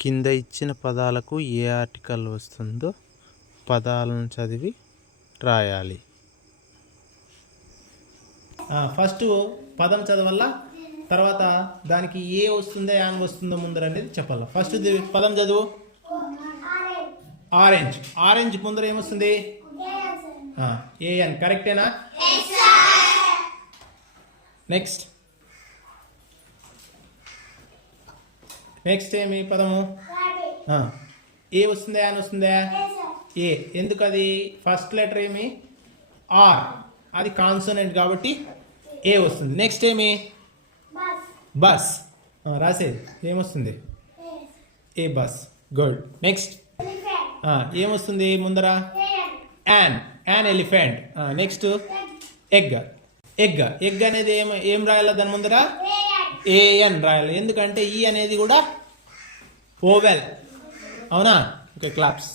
కింద ఇచ్చిన పదాలకు ఏ ఆర్టికల్ వస్తుందో పదాలను చదివి రాయాలి. ఫస్ట్ పదం చదవాల, తర్వాత దానికి ఏ వస్తుందో యాన్ వస్తుందో ముందర అనేది చెప్పాలి. ఫస్ట్ పదం చదువు. ఆరెంజ్. ఆరెంజ్ ముందర ఏమొస్తుంది? ఏఎన్. కరెక్టేనా? నెక్స్ట్ ఏమి పదము? ఏ వస్తుందా యాన్ వస్తుందా? ఏ. ఎందుకు అది? ఫస్ట్ లెటర్ ఏమి? ఆర్. అది కాన్సోనెంట్ కాబట్టి ఏ వస్తుంది. నెక్స్ట్ ఏమి? బస్. రాసేది ఏమొస్తుంది? ఏ బస్. గుడ్. నెక్స్ట్ ఏమొస్తుంది ముందర? An. An elephant. Next egg. Egg. Egg అనేది ఏం రాయాలి దాని ముందర? ఏఎన్ రాయాలి. ఎందుకంటే ఈ అనేది కూడా ఓవెల్. అవునా? Okay, claps.